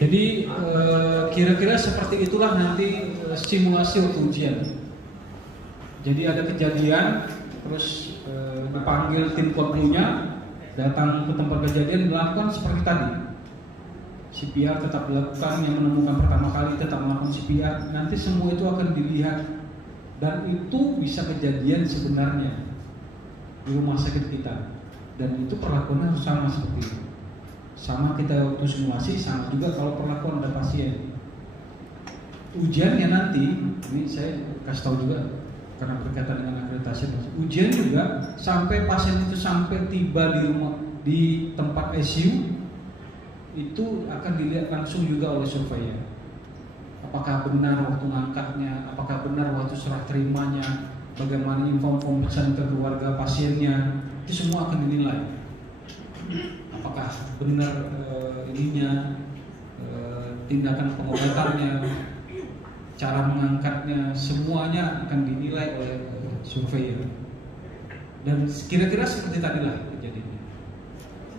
Jadi kira-kira seperti itulah nanti simulasi waktu ujian. Jadi ada kejadian, terus dipanggil tim kodlunya, datang ke tempat kejadian, melakukan seperti tadi. CPR tetap dilakukan, yang menemukan pertama kali tetap melakukan CPR. Nanti semua itu akan dilihat, dan itu bisa kejadian sebenarnya di rumah sakit kita. Dan itu perlakuannya sama seperti itu. Sama kita waktu simulasi, sama juga kalau perlakuan ada pasien. Ujiannya nanti, ini saya kasih tahu juga karena berkaitan dengan akreditasi. Ujian juga sampai pasien itu sampai tiba di rumah, di tempat ICU, itu akan dilihat langsung juga oleh surveyor. Apakah benar waktu ngangkatnya, apakah benar waktu serah terimanya, bagaimana info-info pesan ke keluarga pasiennya, itu semua akan dinilai. Apakah benar tindakan pengobatannya, cara mengangkatnya, semuanya akan dinilai oleh surveyor. Dan kira-kira seperti tadilah kejadiannya.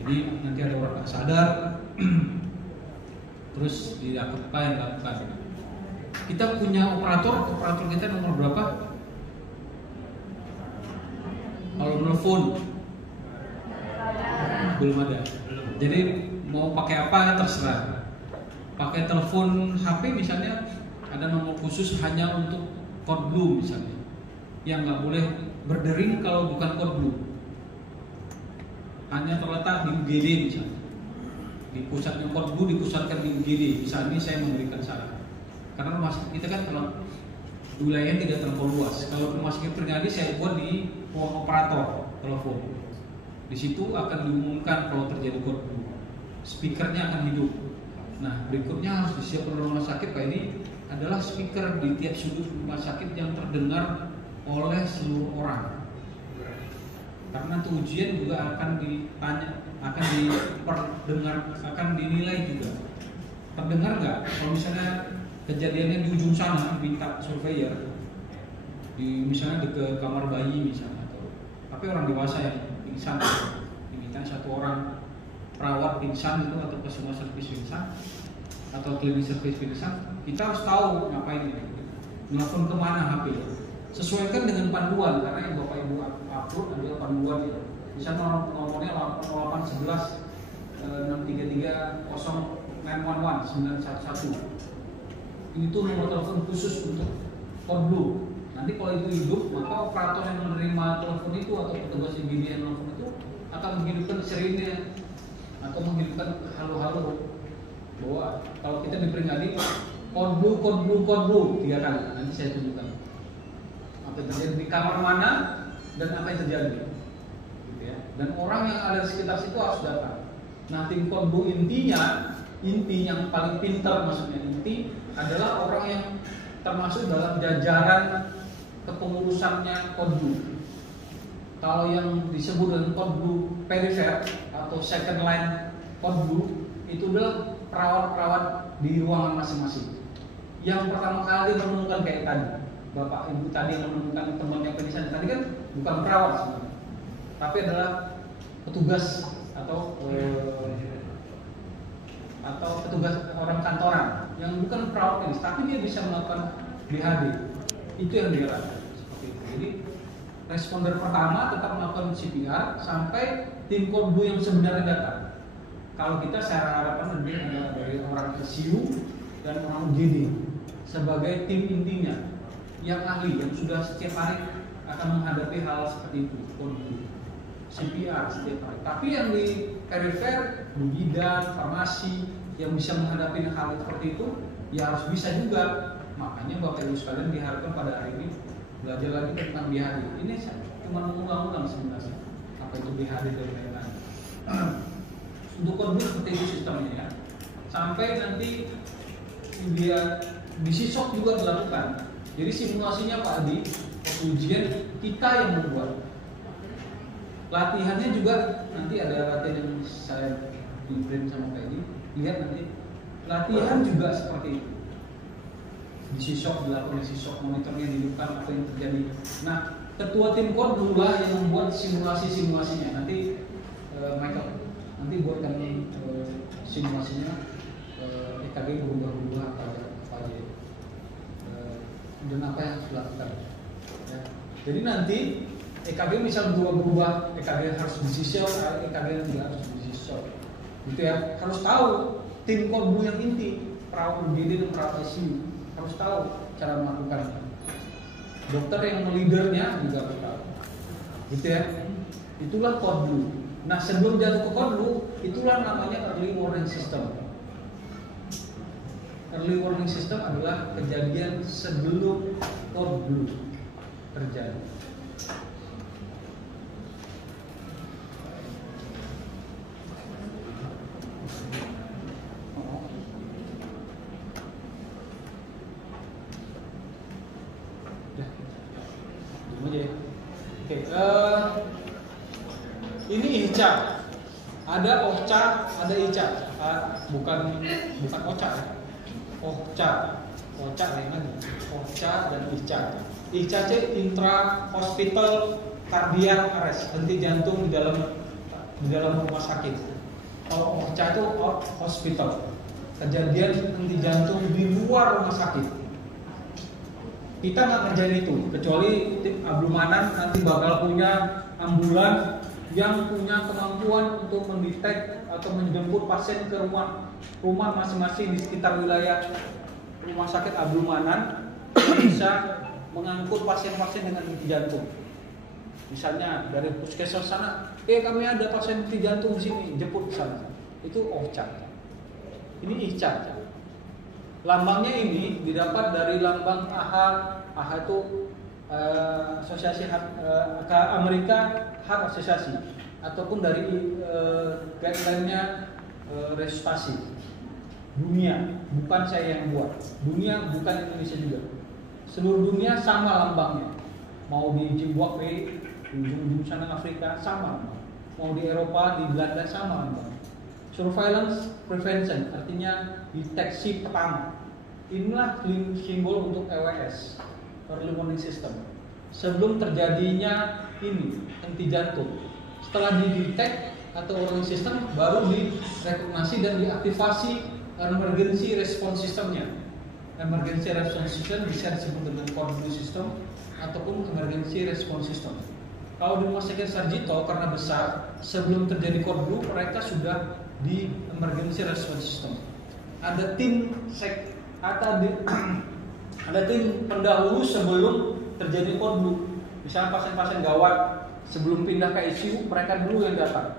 Jadi nanti ada orang tak sadar, terus dilakukan. Kita punya operator kita nomor berapa? Kalau nelfon belum ada. Jadi mau pakai apa terserah. Pakai telepon HP misalnya ada nomor khusus hanya untuk code blue misalnya, yang nggak boleh berdering kalau bukan code blue. Hanya terletak di UGD misalnya. Di pusatnya code blue dipusatkan di UGD. Misalnya ini saya memberikan saran. Karena rumah sakit kita kan kalau wilayahnya tidak terlalu luas. Kalau rumah sakit Trinadi saya buat di ruang operator telepon. Di situ akan diumumkan kalau terjadi code blue. Speakernya akan hidup. Nah, berikutnya harus disiapkan rumah sakit. Pak, ini adalah speaker di tiap sudut rumah sakit yang terdengar oleh seluruh orang. Karena nanti ujian juga akan ditanya, akan diperdengar, akan dinilai juga. Terdengar nggak? Kalau misalnya kejadiannya di ujung sana, minta surveyor, di misalnya dekat kamar bayi misalnya, tapi orang dewasa yang pingsan, diminta satu orang perawat pingsan itu atau personal service pingsan atau klinik service pingsan, kita harus tahu ngapain ini. Nelfon kemana HP? Sesuaikan dengan panduan, karena yang Bapak Ibu upload adalah panduan itu. Misalnya nomornya 0811 633 0911 911. Itu nomor telepon khusus untuk code blue. Nanti kalau itu hidup, maka operator yang menerima telepon itu atau petugas yang telepon itu akan menghidupkan sirenenya atau menghidupkan halo-halo bahwa kalau kita diperingati code blue 3 kali. Nanti saya tunjukkan apa yang terjadi di kamar mana dan apa yang terjadi, gitu ya. Dan orang yang ada di sekitar situ harus datang. Nah, tim code blue inti yang paling pintar, maksudnya inti adalah orang yang termasuk dalam jajaran kepengurusannya code blue. Kalau yang disebut dengan code blue perifer atau second line code blue itu adalah perawat-perawat di ruangan masing-masing. Yang pertama kali menemukan kayak tadi, Bapak Ibu tadi menemukan temannya pingsan tadi kan bukan perawat sebenarnya, tapi adalah petugas atau petugas orang kantoran yang bukan perawat medis, tapi dia bisa melakukan BHD. Itu yang dia lakukan seperti itu. Jadi responder pertama tetap melakukan CPR sampai tim code blue yang sebenarnya datang. Kalau kita saya harapkan nanti ada dari orang ICU dan orang UGD sebagai tim intinya yang ahli, yang sudah setiap hari akan menghadapi hal seperti itu, code blue, CPR setiap hari. Tapi yang di perifer, di bidan, farmasi yang bisa menghadapi hal seperti itu, ya harus bisa juga. Makanya Bapak Ibu sekalian diharapkan pada hari ini belajar lagi tentang BHD. Ini cuma mengulang-ulang sebenarnya apa itu BHD dan lain-lain. Untuk code blue seperti itu sistemnya ya. Sampai nanti dia di sisok juga dilakukan. Jadi simulasinya Pak Adi, ujian kita yang membuat. Latihannya juga nanti ada latihan yang saya di-print sama Pak Adi. Lihat nanti latihan juga seperti itu. Di sisok dilakukan, sisok monitornya dihidupkan apa yang terjadi. Nah, ketua tim code blue lah yang membuat simulasinya. Nanti Michael nanti buatkan simulasinya EKG berubah-ubah apa aja, dan apa yang harus dilakukan. Ya. Jadi nanti EKG misal berubah-ubah, EKG harus disisir, EKG tidak harus disisir, gitu ya. Harus tahu tim korbu yang inti, perawat UGD dan perawat ICU harus tahu cara melakukan. Dokter yang melidernya juga harus tahu, gitu ya. Itulah korbu. Nah, sebelum jatuh ke korbu, itulah namanya early warning system. Early warning system adalah kejadian sebelum korbu terjadi. Ini ICA, ada OCA, ada ICA, bukan OCA, OCA lain lagi, OCA dan ICA. ICA itu intra hospital cardiac arrest, henti jantung di dalam rumah sakit. Kalau OCA itu out hospital, kejadian henti jantung di luar rumah sakit. Kita nggak ngerjain itu, kecuali tim Ablumanan nanti bakal punya ambulan yang punya kemampuan untuk mendetek atau menjemput pasien ke rumah masing-masing di sekitar wilayah rumah sakit Ablumanan, bisa mengangkut pasien-pasien dengan henti jantung. Misalnya dari puskesmas sana, kami ada pasien henti jantung di sini, jemput ke sana. Itu OCA. Ini ICA. Lambangnya ini didapat dari lambang AHA. AHA itu Asosiasi Amerika Heart Association, ataupun dari guideline-nya resusitasi dunia, bukan saya yang buat. Dunia bukan Indonesia juga. Seluruh dunia sama lambangnya. Mau di Zimbabwe, di ujung sana Afrika sama lambang. Mau di Eropa, di Belanda sama lambang. Surveillance prevention artinya deteksi pertama. Inilah simbol untuk EWS, early warning system. Sebelum terjadinya ini henti jantung, setelah didetek atau warning system, baru direkognosisi dan diaktifasi emergency response systemnya. Emergency response system bisa disebut dengan CORDU system ataupun emergency response system. Kalau di rumah sakit Sarjito karena besar, sebelum terjadi CORDU mereka sudah di emergency response system. Ada tim ada tim pendahulu sebelum terjadi CORDU. Misalnya pasien-pasien gawat sebelum pindah ke ICU, mereka dulu yang datang.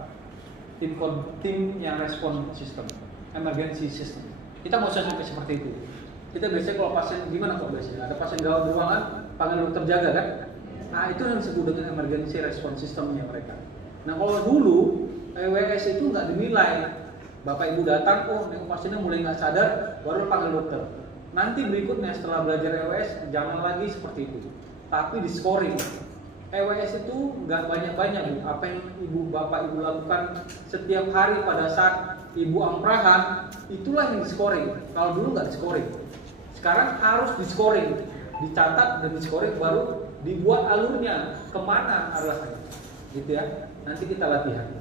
Tim yang respon sistem, emergency system. Kita nggak usah sampai seperti itu. Kita biasanya kalau pasien gimana kok biasanya? Ada pasien gawat di ruangan, panggil dokter jaga kan? Nah itu yang disebut dengan emergency response systemnya mereka. Nah kalau dulu EWS itu nggak dinilai. Bapak ibu datang, pasiennya mulai nggak sadar, baru panggil dokter. Nanti berikutnya setelah belajar EWS jangan lagi seperti itu, tapi di scoring. EWS itu nggak banyak-banyak, Bu. Apa yang bapak ibu lakukan setiap hari pada saat ibu amprahan, itulah yang di scoring. Kalau dulu nggak di scoring, sekarang harus di scoring, dicatat dan di scoring, baru dibuat alurnya kemana arahnya, gitu ya. Nanti kita latihan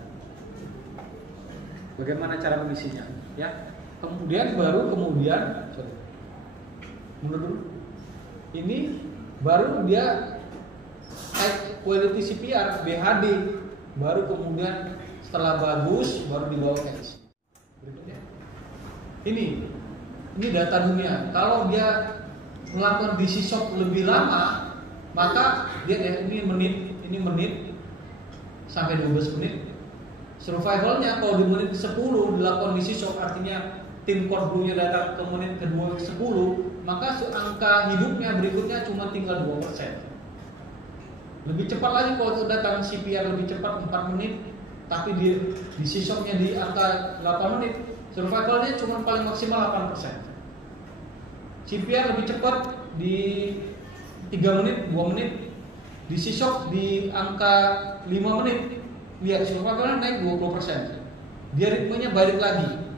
bagaimana cara mengisinya, ya. Kemudian menurut ini baru dia high quality CPR BHD, baru kemudian setelah bagus baru dibawa ke ICU. Berikutnya ini data dunia. Kalau dia melakukan DC shock lebih lama, maka dia ini menit sampai 12 menit. Survivalnya kalau di menit 10 dilakukan DC shock, artinya tim CORDU-nya datang ke menit kedua 10, maka angka hidupnya berikutnya cuma tinggal 2%. Lebih cepat lagi kalau itu datang CPR lebih cepat 4 menit, tapi di shock-nya di angka 8 menit, survivalnya cuma paling maksimal 8%. CPR lebih cepat di 3 menit, 2 menit, di shock di angka 5 menit, lihat survivalnya naik 20%. Dia ritmenya balik lagi.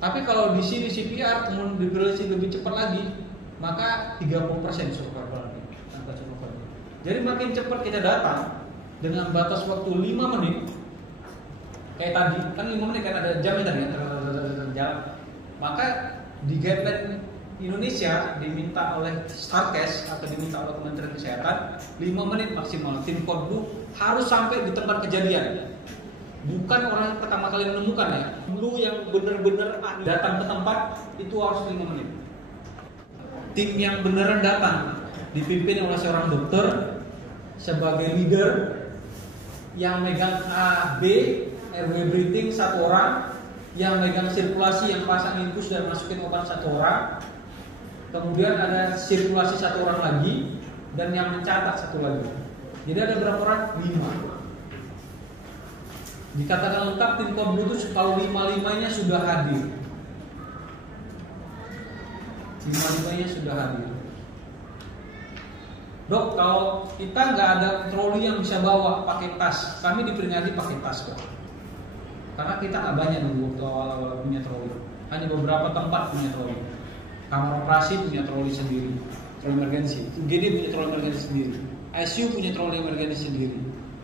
Tapi kalau di sini CPR kemudian diberlesi lebih cepat lagi, maka 30% survival lagi, angka survival. Jadi makin cepat kita datang dengan batas waktu 5 menit, kayak tadi kan 5 menit kan ada jamnya tadi, jalan. Maka di guideline Indonesia diminta oleh Starkes atau diminta oleh Kementerian Kesehatan 5 menit maksimal. Tim Kodbu harus sampai di tempat kejadian. Bukan orang yang pertama kali menemukan ya. Dulu yang benar-benar datang ke tempat itu harus 5 menit. Tim yang beneran datang dipimpin oleh seorang dokter sebagai leader yang megang A, B, airway breathing 1 orang, yang megang sirkulasi, yang pasang infus dan masukin obat 1 orang. Kemudian ada sirkulasi 1 orang lagi dan yang mencatat 1 lagi. Jadi ada berapa orang? 5. Dikatakan lengkap tim Kodbu itu kalau 5-5-nya sudah hadir. 5-5-nya sudah hadir. Dok, kalau kita nggak ada troli yang bisa bawa pakai tas, kami diperingati pakai tas kok. Karena kita nggak banyak dulu waktu awal-awal punya troli. Hanya beberapa tempat punya troli. Kamar operasi punya troli sendiri, troli emergensi. UGD punya troli emergensi sendiri. ICU punya troli emergensi sendiri.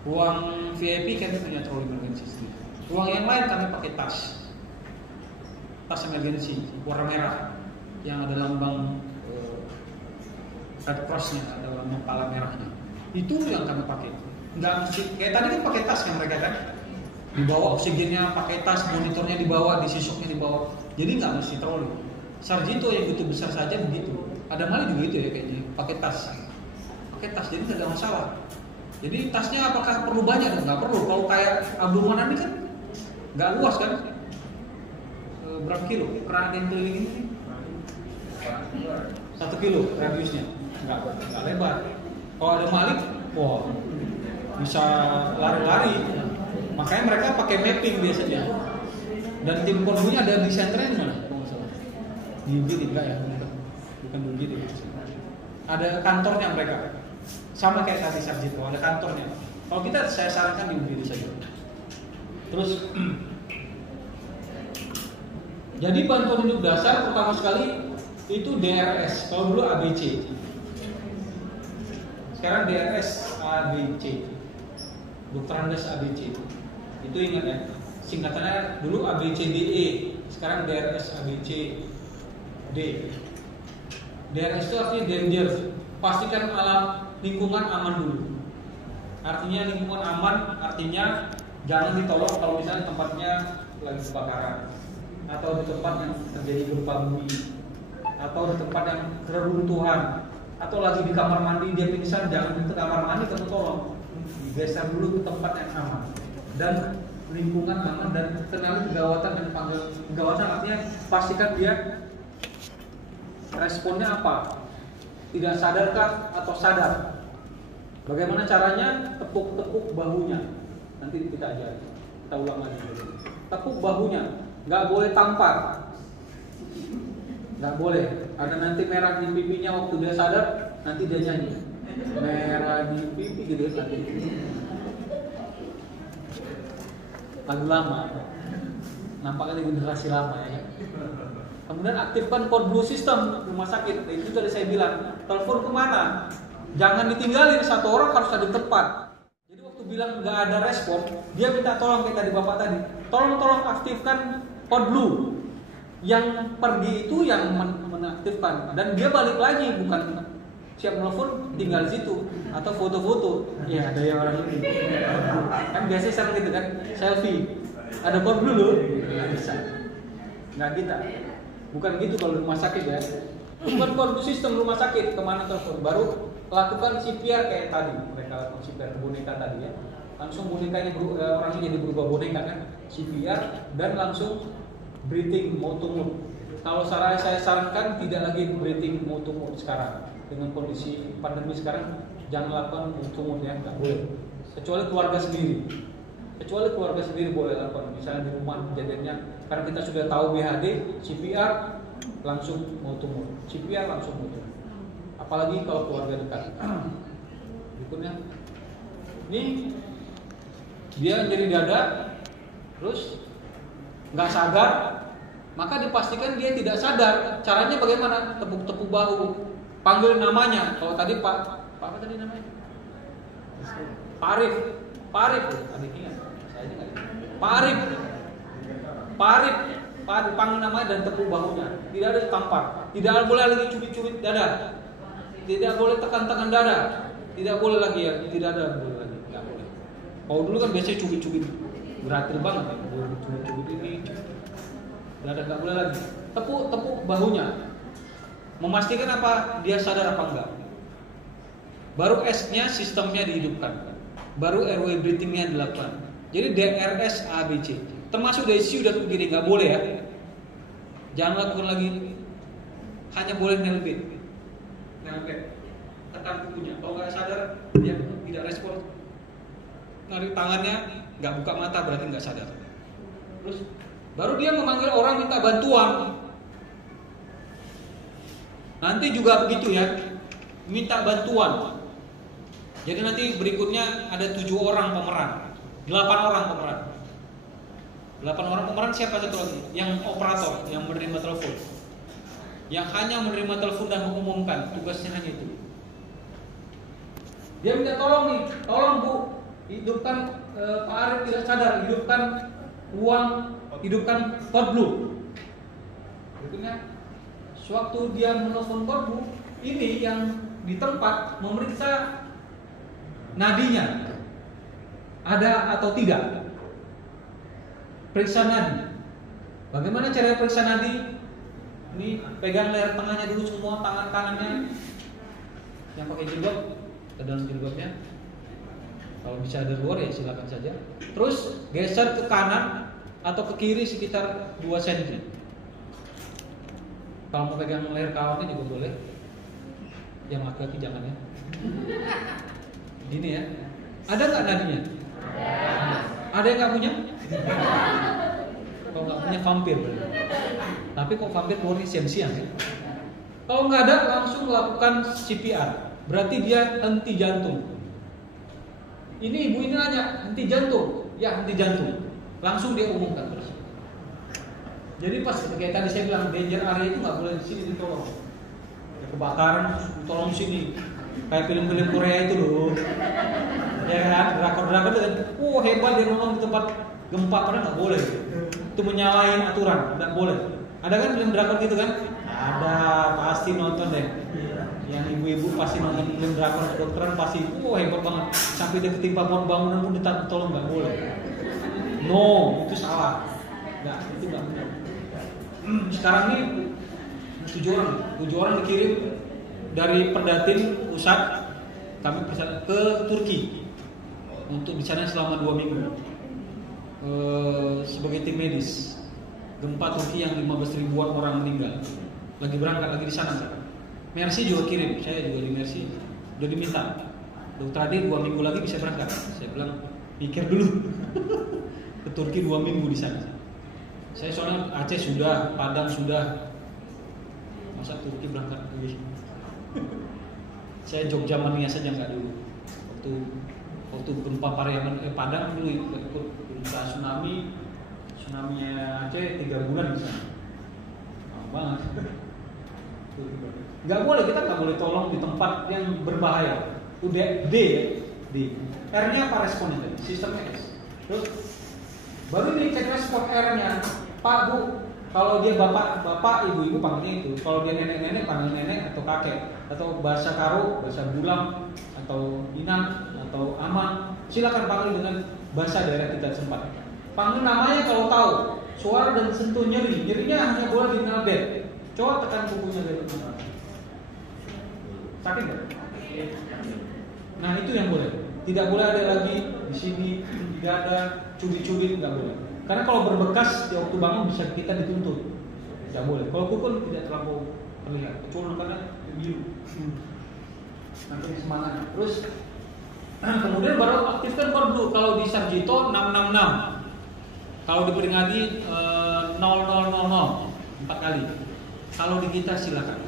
Ruang VIP kami punya troli emergensi sendiri. Ruang yang lain kami pakai tas emergensi warna merah yang ada lambang Red Cross-nya, ada lambang pala merahnya. Itu yang kami pakai. Nggak mesti kayak tadi kan pakai tas kan mereka kan. Dibawa oksigennya pakai tas, monitornya dibawa, disisoknya dibawa. Jadi nggak mesti troli. Sarjito yang butuh besar saja begitu. Ada Mali juga itu ya kayaknya, pakai tas. Pakai tas jadi nggak ada masalah. Jadi tasnya apakah perlu banyak? Nggak perlu. Kalau kayak Abdul Manan ini kan nggak luas kan? Berapa kilo? Pernah ada yang keliling ini? 1 kilo radiusnya, nggak lebar. Kalau ada Malik, wah bisa lari-lari. Makanya mereka pakai mapping biasanya. Dan tim Kodbunya ada di senternya di mana? Di UGD enggak ya? Bukan di UGD. Ada kantornya mereka. Sama kayak tadi Sarjito, ada kantornya. Kalau kita saya sarankan di UGD saja. Terus jadi bantuan hidup dasar pertama sekali itu DRS. Kalau dulu ABC. Sekarang DRS ABC. Dokter Andes ABC. Itu ingat ya. Singkatannya dulu ABCDE, sekarang DRS ABCD. DRS itu artinya danger. Pastikan alam lingkungan aman dulu. Artinya lingkungan aman, artinya jangan ditolong kalau misalnya tempatnya lagi kebakaran, atau di tempat yang terjadi gempa bumi, atau di tempat yang keruntuhan, atau lagi di kamar mandi dia pingsan, jangan di kamar mandi kamu tolong, digeser dulu ke tempat yang aman dan lingkungan aman, dan kenali kegawatan dan panggil kegawatan. Artinya pastikan dia responnya apa, tidak sadarkah atau sadar. Bagaimana caranya? Tepuk-tepuk bahunya. Nanti kita ajar, kita ulang lagi. Tepuk bahunya, nggak boleh tampar, nggak boleh. Ada nanti merah di pipinya waktu dia sadar, nanti dia nyanyi merah di pipi gitu nanti. Lagu lama, nampaknya generasi lama ya. Kemudian aktifkan Kodbu sistem rumah sakit. Itu tadi saya bilang, telepon kemana? Jangan ditinggalin, 1 orang harus ada tepat. Jadi waktu bilang nggak ada respon, dia minta tolong kayak tadi bapak tadi. Tolong aktifkan Kodbu. Yang pergi itu yang menaktifkan, dan dia balik lagi, bukan siap telepon tinggal di situ atau foto-foto. Ya ada yang orang ini kan biasanya sama gitu kan, selfie ada Kodbu dulu, nggak bisa, nggak kita, bukan gitu kalau rumah sakit ya. Bukan Kodbu sistem rumah sakit, kemana telepon, baru lakukan CPR kayak tadi mereka lakukan CPR ke boneka tadi ya, langsung bonekanya orangnya jadi berubah boneka kan, CPR dan langsung breathing mouth to mouth. Kalau saya sarankan tidak lagi breathing mouth to mouth sekarang. Dengan kondisi pandemi sekarang jangan lakukan mouth to mouth ya, nggak boleh. Kecuali keluarga sendiri. Kecuali keluarga sendiri boleh lakukan. Misalnya di rumah kejadiannya, karena kita sudah tahu BHD, CPR langsung mouth to mouth. CPR langsung mouth to mouth. Apalagi kalau keluarga dekat. Berikutnya, ini dia jadi dada, terus nggak sadar, maka dipastikan dia tidak sadar. Caranya bagaimana? Tepuk-tepuk bahu, panggil namanya. Kalau tadi Pak apa tadi namanya? Pak Arif, adiknya. Saya ingat. Pak Arif, panggil namanya dan tepuk bahunya. Tidak ada tampar. Tidak boleh lagi cubit-cubit dada. Tidak boleh tekan-tekan dada. Tidak boleh lagi ya. Tidak ada boleh lagi. Tidak boleh. Kalau dulu kan biasanya cubit-cubit beratil banget ya. Cubit-cubit ini. Dada nggak boleh lagi. Tepuk bahunya. Memastikan apa dia sadar apa enggak. Baru S-nya sistemnya dihidupkan. Baru airway breathing-nya dilakukan. Jadi DRS ABC. Termasuk ICU dan UGD nggak boleh ya. Jangan lakukan lagi. Hanya boleh nelbet. Tekan kukunya. Kalau nggak sadar dia tidak respon. Narik tangannya, nggak buka mata berarti nggak sadar. Terus baru dia memanggil orang minta bantuan. Nanti juga begitu ya, minta bantuan. Jadi nanti berikutnya ada 7 orang pemeran, 8 orang pemeran. 8 orang pemeran siapa satu lagi? Yang operator, yang menerima telepon. Yang hanya menerima telepon dan mengumumkan, tugasnya hanya itu. Dia minta tolong nih, tolong Bu, hidupkan Pak Arif tidak sadar, hidupkan hidupkan code blue. Berikutnya, sewaktu dia menelpon code blue, ini yang di tempat memeriksa nadinya ada atau tidak. Periksa nadi. Bagaimana cara periksa nadi? Ini pegang leher tengahnya dulu semua, tangan kanannya. Yang pakai jilbab ke dalam jilbabnya. Kalau bisa dari luar ya silakan saja. Terus geser ke kanan atau ke kiri sekitar 2 cm. Kalau mau pegang leher kawannya juga boleh. Yang laki-laki jangan ya. Gini ya. Ada nggak nadinya? Ada yang nggak punya? Kalau nggak punya vampir. Tapi kok vampir keluarnya siang-siang ya? Kalau nggak ada langsung lakukan CPR. Berarti dia henti jantung. Ini ibu ini nanya henti jantung. Ya henti jantung. Langsung dia umumkan terus. Jadi pas kayak tadi saya bilang danger area itu nggak boleh di sini ditolong. Ya, kebakaran tolong sini. Kayak film-film Korea itu loh. Ya kan, drakor-drakor itu kan, hebat dia nolong di tempat gempa, padahal nggak boleh. Itu menyalahin aturan, nggak boleh. Ada kan film drakor gitu kan? Ada, pasti nonton deh. Yang ibu-ibu pasti nonton film drakor kedokteran pasti, hebat banget. Sampai dia ketimpa pohon bangunan pun ditolong, nggak boleh. No, itu salah. Nggak, itu nggak benar. Sekarang ini 7 orang dikirim dari Perdatin pusat kami ke Turki untuk di sana selama 2 minggu sebagai tim medis. Gempa Turki yang 15 ribuan orang meninggal. Lagi berangkat lagi di sana. Mercy juga kirim, saya juga di Mercy udah diminta. Dokter Adi 2 minggu lagi bisa berangkat. Saya bilang pikir dulu. Ke Turki 2 minggu di sana. Saya soalnya Aceh sudah, Padang sudah. Masa Turki berangkat dulu. Saya Jogja Mania saja nggak dulu. Waktu gempa Pariaman Padang dulu ikut tsunami-nya Aceh 3 bulan di sana. Lama banget. Nggak boleh, kita nggak boleh tolong di tempat yang berbahaya. Udah D. R-nya apa responnya tadi? Sistemnya S. Terus baru ini cek respon R-nya. Pak Bu, kalau dia bapak, ibu panggilnya itu. Kalau dia nenek panggil nenek atau kakek. Atau bahasa Karo, bahasa Bulang, atau Minang, atau Amang. Silakan panggil dengan bahasa daerah kita sempat. Panggil namanya kalau tahu. Suara dan sentuh nyeri. Nyerinya hanya boleh di nalbet. Coba tekan kukunya dari mana. Sakit nggak? Nah itu yang boleh. Tidak boleh ada lagi di sini, di dada, cubit-cubit nggak boleh. Karena kalau berbekas di waktu bangun bisa kita dituntut. Tidak boleh. Kalau kuku tidak terlalu terlihat. Kecuali karena biru. Nanti semangat. Terus kemudian baru aktifkan kordu. Kalau di Sarjito 666. Kalau diperingati 0000 4 kali. Kalau di kita silakan.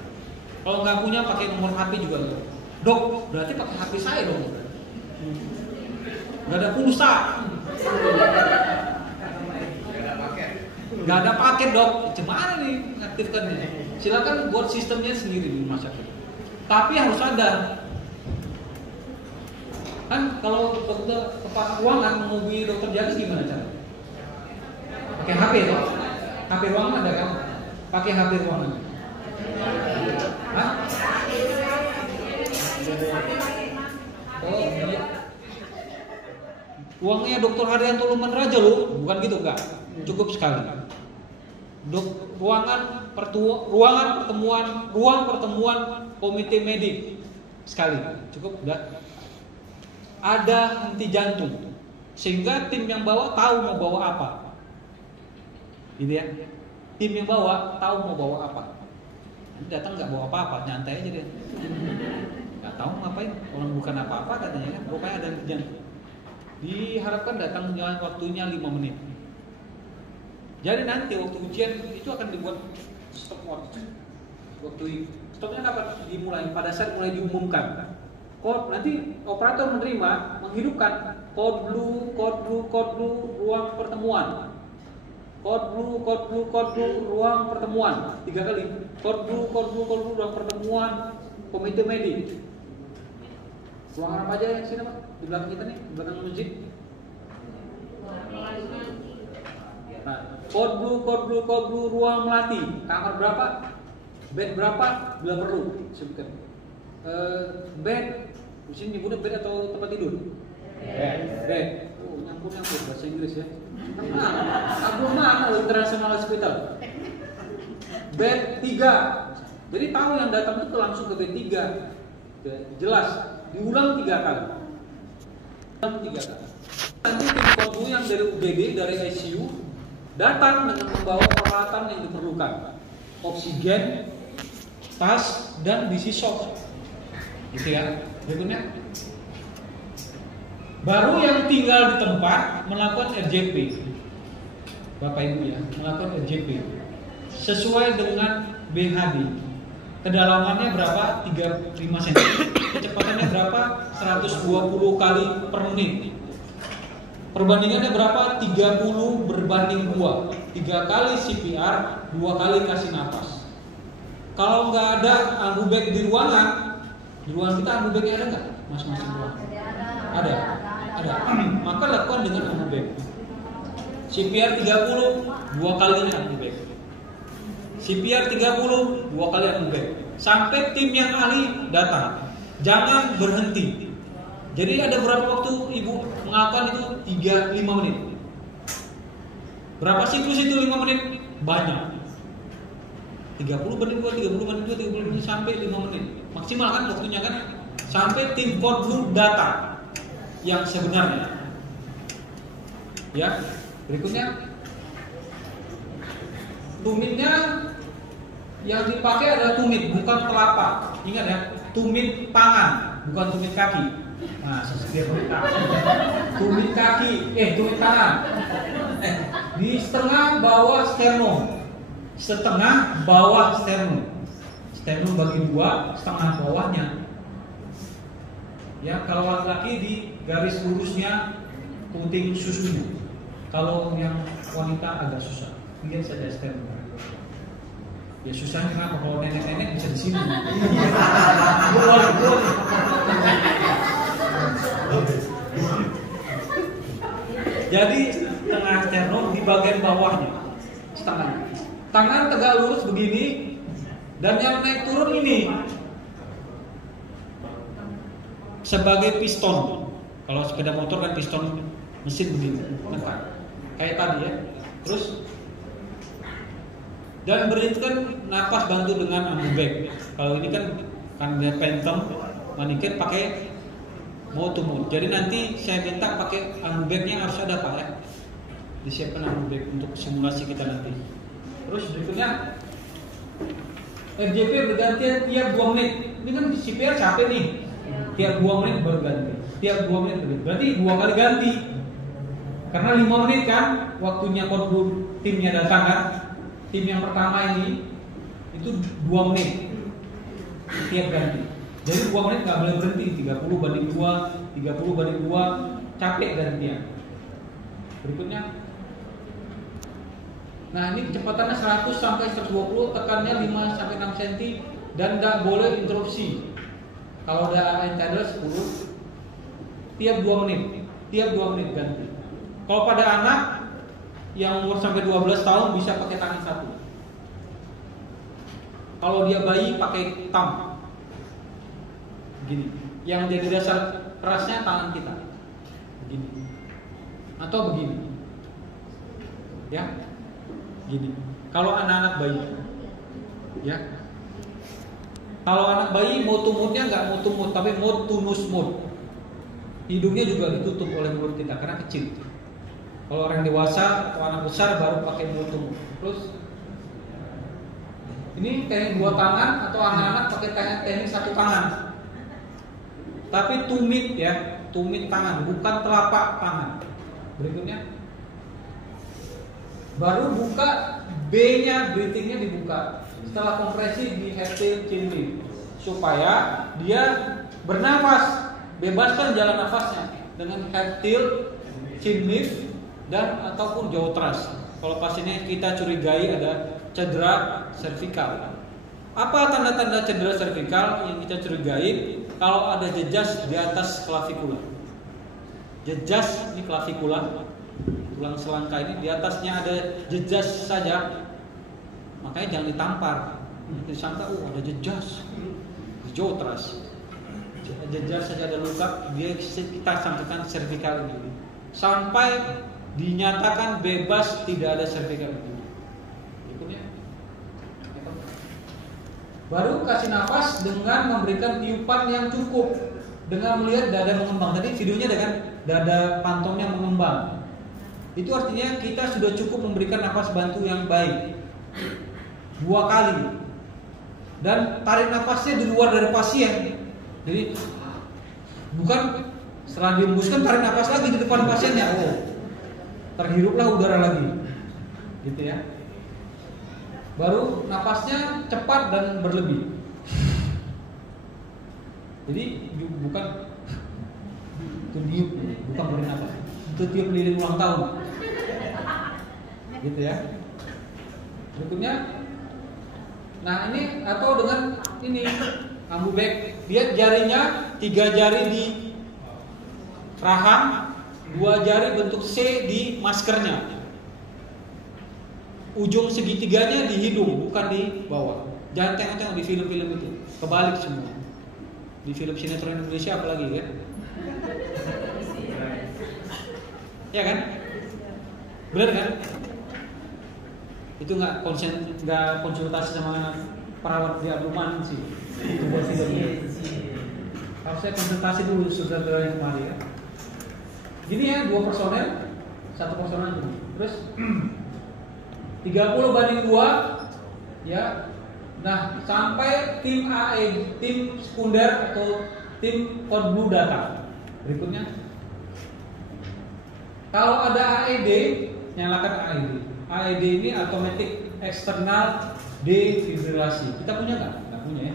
Kalau nggak punya pakai nomor HP juga. Dok, berarti pakai HP saya dong. Nggak ada pulsa. Nggak ada paket dok. Gimana nih aktifkannya? Silakan buat sistemnya sendiri di rumah sakit. Tapi harus ada. Kan kalau dokter kepala keuangan menghubungi dokter jaga gimana cara? Pakai HP toh. HP ruangan ada kan? Pakai HP ruangan. Hah? Oh, iya. Uangnya Dr. Haryanto Lumanaja loh, bukan gitu enggak? Cukup sekali. Ruang pertemuan komite medik sekali, cukup enggak? Ada henti jantung, sehingga tim yang bawa tahu mau bawa apa, gitu ya. Tim yang bawa tahu mau bawa apa. Datang nggak bawa apa-apa, nyantai aja dia. Nggak tahu ngapain, orang bukan apa-apa katanya kan. Pokoknya ada henti jantung. Diharapkan datang jalan waktunya 5 menit. Jadi nanti waktu ujian itu akan dibuat stopwatch. Waktu stopnya kapan dimulai? Pada saat mulai diumumkan. Kode nanti operator menerima, menghidupkan kode blue, ruang pertemuan. Kode blue, ruang pertemuan. 3 kali. Kode blue, ruang pertemuan komite medik. Ruangan apa aja yang sini Pak? Di belakang kita nih, di belakang masjid. Nah, kode blue, ruang melati. Kamar berapa? Bed berapa? Bila perlu sebutkan. Bed, di sini nyebutnya bed atau tempat tidur? Bed. Oh, nyampur bahasa Inggris ya. Belum mana loh International Hospital. Bed 3. Jadi tahu yang datang itu langsung ke bed 3. Jelas, diulang 3 kali. Nanti tim kombu yang dari UGD, dari ICU datang dengan membawa peralatan yang diperlukan, oksigen, tas, dan bisi shock, gitu ya. Berikutnya, baru yang tinggal di tempat melakukan RJP, Bapak Ibu ya, melakukan RJP sesuai dengan BHD. Kedalamannya berapa? 35 cm. Kecepatannya berapa? 120 kali per menit. Perbandingannya berapa? 30 berbanding 2. 3 kali CPR, 2 kali kasih nafas. Kalau nggak ada ambubek di ruangan kita ambubeknya ada nggak? Masing-masing ruangan? Ada. Maka lakukan dengan ambubek. CPR 30, 2 kali ambubek. CPR 30, 2 kali ambubek. Sampai tim yang ahli datang. Jangan berhenti. Jadi ada berapa waktu Ibu melakukan itu? 5 menit. Berapa siklus itu 5 menit? Banyak. 30 banding 2, 30 banding 2, 30 banding sampai 5 menit. Maksimal kan waktunya kan? Sampai tim code blue data yang sebenarnya. Ya, berikutnya tumitnya yang dipakai adalah tumit, bukan telapak. Ingat ya, tumit tangan, bukan tumit kaki. Nah, tumit kaki, tumit tangan. Di setengah bawah sternum, setengah bawah sternum. Sternum bagi 2, setengah bawahnya. Ya, kalau laki-laki di garis lurusnya puting susunya. Kalau yang wanita agak susah. Lihat saja sternum. Ya susahnya kenapa? Kalau nenek-nenek bisa di sini. Jadi tengah sternum di bagian bawahnya, setengah. Tangan tegak lurus begini, dan yang naik turun ini sebagai piston. Kalau sepeda motor kan piston mesin begini, nekat. Kayak tadi ya. Terus dan berhentikan napas bantu dengan ambubek. Kalau ini kan ada phantom, maniket pakai mouth to mouth. Jadi nanti saya minta pakai ambubeknya harus ada Pak ya. Disiapkan ambubek untuk simulasi kita nanti. Terus berikutnya RJP bergantian tiap 2 menit. Ini kan CPR capek nih. Tiap 2 menit baru ganti. Tiap 2 menit berganti. Berarti 2 kali ganti. Karena 5 menit kan waktunya korban timnya datang kan. Tim yang pertama ini itu 2 menit tiap ganti. Jadi 2 menit nggak boleh berhenti. 30 banding 2, 30 banding 2, capek gantian. Berikutnya, nah ini kecepatannya 100 sampai 120, tekannya 5 sampai 6 cm dan nggak boleh interupsi. Kalau ada idle 10, tiap 2 menit ganti. Kalau pada anak yang umur sampai 12 tahun bisa pakai tangan satu. Kalau dia bayi pakai thumb. Gini. Yang jadi dasar kerasnya tangan kita. Begini. Atau begini. Ya. Gini. Kalau anak-anak bayi. Ya. Kalau anak bayi mood-moodnya nggak mood-mood, tapi mood. Hidungnya juga ditutup oleh mulut kita karena kecil. Kalau orang dewasa atau anak besar baru pakai mood. Terus ini teknik dua tangan atau anak-anak pakai teknik satu tangan. Tapi tumit ya, tumit tangan, bukan telapak tangan. Berikutnya. Baru buka B-nya, breathing-nya dibuka. Setelah kompresi di half tail chin lift supaya dia bernafas, bebaskan jalan nafasnya dengan half tail chin lift dan ataupun jaw thrust. Kalau pasiennya kita curigai ada cedera servikal. Apa tanda-tanda cedera servikal yang kita curigai? Kalau ada jejas di atas klavikula. Jejas di klavikula, tulang selangka ini di atasnya ada jejas saja. Makanya jangan ditampar. Disangka ada jejas. Jaw thrust. Jejas saja ada luka, dia kita sangkakan servikal ini. Sampai dinyatakan bebas tidak ada servikal ini. Berikutnya. Baru kasih nafas dengan memberikan tiupan yang cukup, dengan melihat dada mengembang. Tadi videonya dengan dada pantongnya mengembang. Itu artinya kita sudah cukup memberikan nafas bantu yang baik 2 kali. Dan tarik nafasnya di luar dari pasien. Jadi bukan setelah dihembuskan tarik nafas lagi di depan pasiennya. Oh, terhiruplah udara lagi, gitu ya. Baru nafasnya cepat dan berlebih. Jadi bukan itu tiup, bukan bernafas. Itu tiup lilin ulang tahun, gitu ya. Berikutnya, nah ini atau dengan ini ambubek, dia jarinya 3 jari di rahang, 2 jari bentuk C di maskernya. Ujung segitiganya di hidung, bukan di bawah. Jangan tengok-tengok di film-film itu, kebalik semua. Di film sinetron Indonesia apalagi kan? Ya kan? Benar kan? Itu nggak konsultasi sama perawat di Abluman sih. Itu buat filmnya. Harus saya konsultasi dulu saudara yang kemarin ya. Gini ya, 2 personel, 1 personel itu. Terus 30/2 ya. Nah, sampai tim AE, tim sekunder atau tim code blue datang. Berikutnya. Kalau ada AED, nyalakan AED. AED ini automatic external defibrilasi. Kita punya nggak? Nggak punya ya.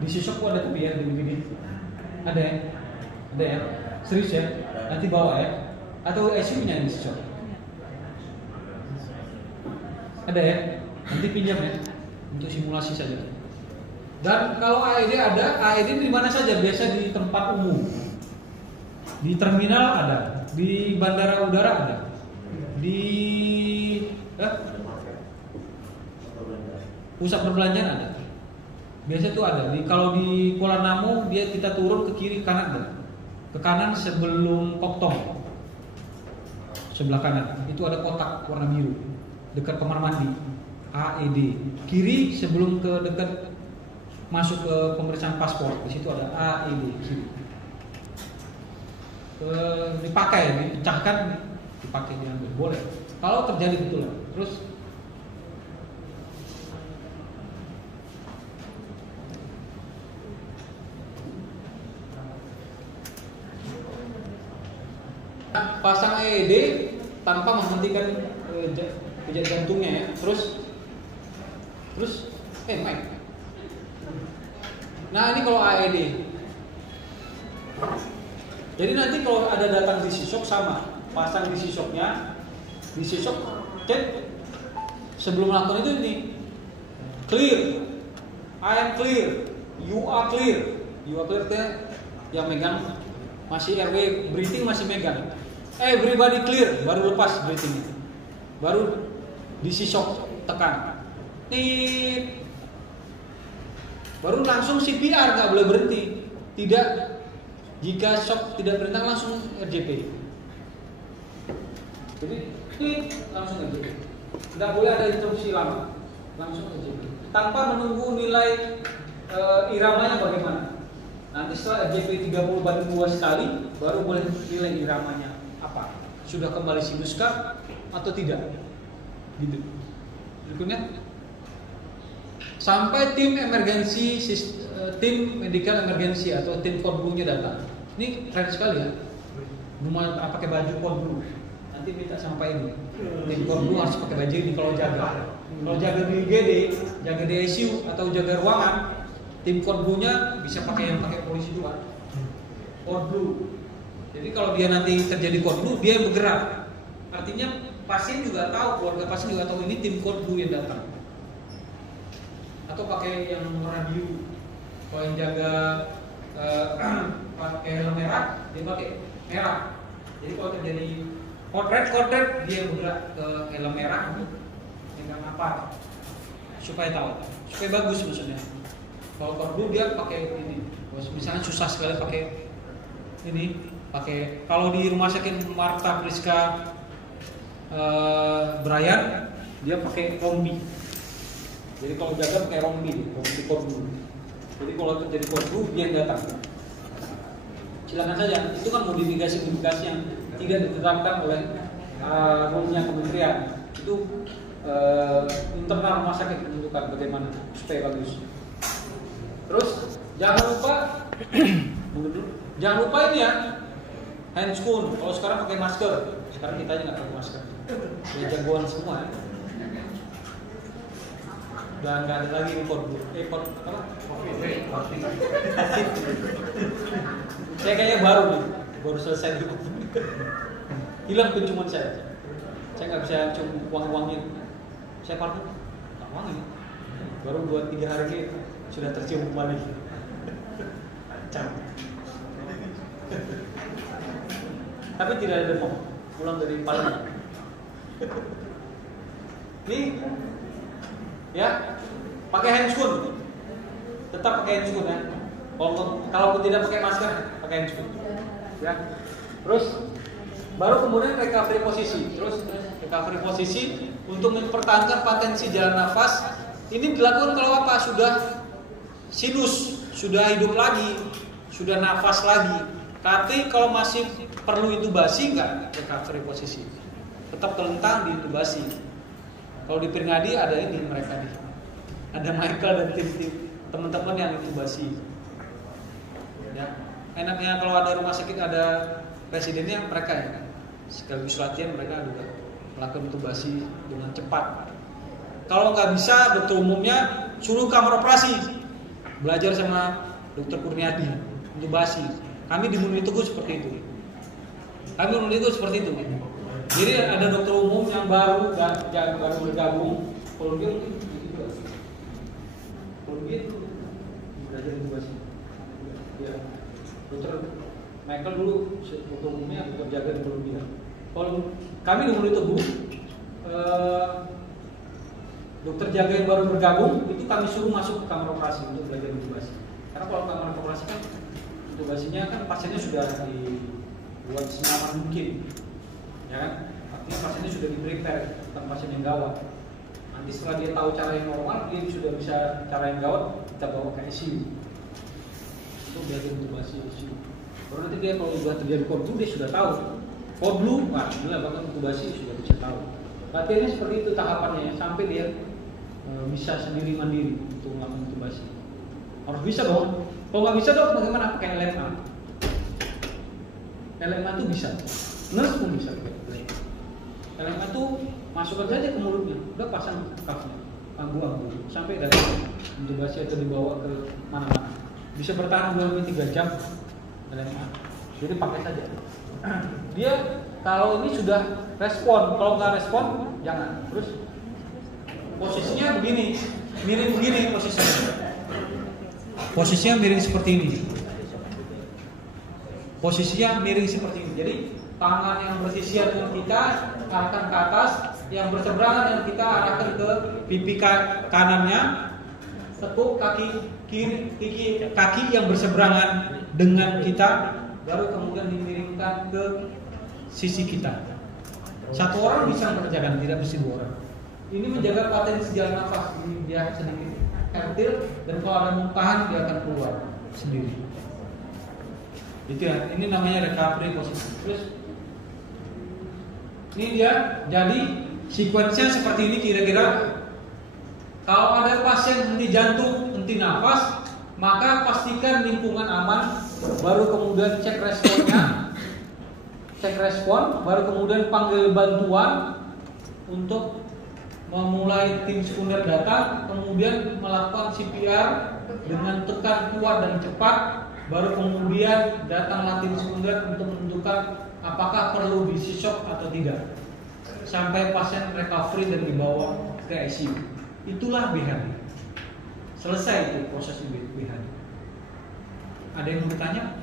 Di sisok ada tapi ya di begini. Ada ya? Ada ya? Serius ya? Nanti bawa ya? Atau ICU punya di sisok? Ada ya? Nanti pinjam ya? Untuk simulasi saja. Dan kalau AED ada, AED di mana saja? Biasa di tempat umum. Di terminal ada, di bandara udara ada, di pusat perbelanjaan ada. Biasa itu ada. Kalau di Kuala Namu dia kita turun ke kiri kanan ada. Ke kanan sebelum Koktong. Sebelah kanan itu ada kotak warna biru dekat kamar mandi. AED. Kiri sebelum ke dekat masuk ke pemeriksaan paspor, di situ ada AED kiri. Dipakai, dipecahkan, dipakai diambil, boleh. Kalau terjadi betul. Terus pasang AED tanpa menghentikan kejadian jantungnya ya. Terus Mike. Nah ini kalau AED. Jadi nanti kalau ada datang di sisok sama, pasang di sisoknya, di sisok cek sebelum melakukan itu ini clear, I am clear, you are clear yang megang masih airway breathing masih megang, everybody clear baru lepas breathing itu. baru diisi shock tekan, baru langsung CPR, nggak boleh berhenti. Tidak, jika shock tidak berhenti langsung RJP. Jadi langsung RJP. Nggak boleh ada instruksi lama, langsung RJP. Tanpa menunggu nilai iramanya bagaimana. Nanti setelah RJP 30/2 sekali, baru boleh nilai iramanya apa. Sudah kembali sinus kah atau tidak? Gitu. Berikutnya, sampai tim emergensi, tim medical emergency atau tim Kodblu-nya datang. Ini keren sekali ya. Rumah pakai baju Kodblu. Nanti minta sampai ini. Tim Kodblu harus pakai baju ini kalau jaga. Kalau jaga di IGD, jaga di ICU atau jaga ruangan, tim Kodblu-nya bisa pakai yang pakai polisi juga. Kodblu. Jadi kalau dia nanti terjadi Kodblu, dia yang bergerak. Artinya pasien juga tahu, keluarga pasien juga tahu ini tim Kodblu yang datang. Atau pakai yang radio. Kalau yang jaga pakai helm merah, dia pakai merah. Jadi kalau terjadi kordret dia bergerak ke helm merah, dengan apa? Supaya tahu, supaya bagus maksudnya. Kalau Kodblu dia pakai ini. Misalnya susah sekali pakai ini, kalau di rumah sakit Marta Priska Brian, dia pakai rombi. Jadi kalau jaga pakai rombi Kodblu. Jadi kalau terjadi Kodblu dia yang datang. Silakan saja. Itu kan modifikasi yang tidak ditetapkan oleh rule-nya kementerian. Itu internal rumah sakit menentukan bagaimana supaya bagus. Terus jangan lupa ini ya, handscoon. Kalau sekarang pakai masker, sekarang kita aja nggak pakai masker. Ya jagoan semua ya. Dan nggak ada lagi Kodblu. Saya kayaknya baru selesai dulu. Hilang penciuman saya. Saya nggak bisa cium wangi-wangi. Saya parfum, nggak wangi. Baru 2-3 hari sudah tercium kembali. Tapi tidak ada demam. Pulang dari Palembang. Nih, ya, pakai handscoon. Tetap pakai handscoon ya. Kalau tidak pakai masker, pakai handscoon. Ya. Terus baru kemudian recovery posisi untuk mempertahankan potensi jalan nafas. Ini dilakukan kalau apa? Sudah sinus, sudah hidup lagi, sudah nafas lagi. Tapi kalau masih perlu intubasi, enggak recovery posisi. Tetap telentang di intubasi. Kalau di Pringadi ada ini mereka nih. Ada Michael dan tim teman-teman yang intubasi. Ya. Enaknya kalau ada rumah sakit ada presidennya mereka ya. Sekaligus latihan mereka juga melakukan intubasi dengan cepat. Kalau nggak bisa, dokter umumnya suruh kamar operasi. Belajar sama dokter Kurniadi intubasi. Kami di Munir Teguh seperti itu. Jadi ada dokter umum yang baru bergabung. Kalau dia itu belajar intubasi. Ya, dokter Michael dulu dokter umumnya jaga di Columbia. Kalau kami di Munir Teguh, dokter jaga yang baru bergabung itu kami suruh masuk ke kamar operasi untuk belajar intubasi. Karena kalau kamar operasi kan intubasinya kan pasiennya sudah dibuat senyaman mungkin, ya kan? Artinya pasiennya sudah di-prepare tentang pasien yang gawat. Nanti setelah dia tahu cara yang normal, dia sudah bisa cara yang gawat, kita bawa ke ICU untuk belajar intubasi ICU. Baru nanti dia kalau sudah terjadi Kodblu dia sudah tahu. Kodblu, wah gila bahkan intubasi sudah bisa tahu. Latihannya seperti itu tahapannya sampai dia bisa sendiri mandiri untuk melakukan intubasi. Harus bisa dong. Kalau nggak bisa dong, bagaimana pakai LMA? LMA itu bisa. Nurse pun bisa. LMA itu masukkan saja ke mulutnya, udah pasang cuffnya, buang dulu sampai dari intubasi atau dibawa ke mana-mana. Bisa bertahan 2-3 jam LMA. Jadi pakai saja. Dia kalau ini sudah respon, kalau nggak respon jangan. Terus posisinya begini, miring begini posisinya. Posisinya miring seperti ini. Posisinya miring seperti ini. Jadi tangan yang bersisian dengan kita arahkan ke atas, yang berseberangan dengan kita arahkan ke pipi kanannya, tekuk kaki yang berseberangan dengan kita, baru kemudian dimiringkan ke sisi kita. Satu orang bisa mengerjakan, tidak mesti dua orang. Ini menjaga potensi jalan nafas, dia sedikit fertil, dan kalau ada muntahan dia akan keluar sendiri. Itu ya, ini namanya recovery position. Terus ini dia, jadi sekuensinya seperti ini kira-kira. Kalau ada pasien henti jantung, henti nafas, maka pastikan lingkungan aman, baru kemudian cek responnya, cek respon, baru kemudian panggil bantuan untuk memulai tim sekunder datang, kemudian melakukan CPR dengan tekan kuat dan cepat, baru kemudian datanglah tim sekunder untuk menentukan apakah perlu di shock atau tidak, sampai pasien recovery dan dibawa ke ICU. Itulah BHD. Selesai itu proses BHD. Ada yang mau bertanya?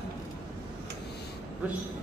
Terus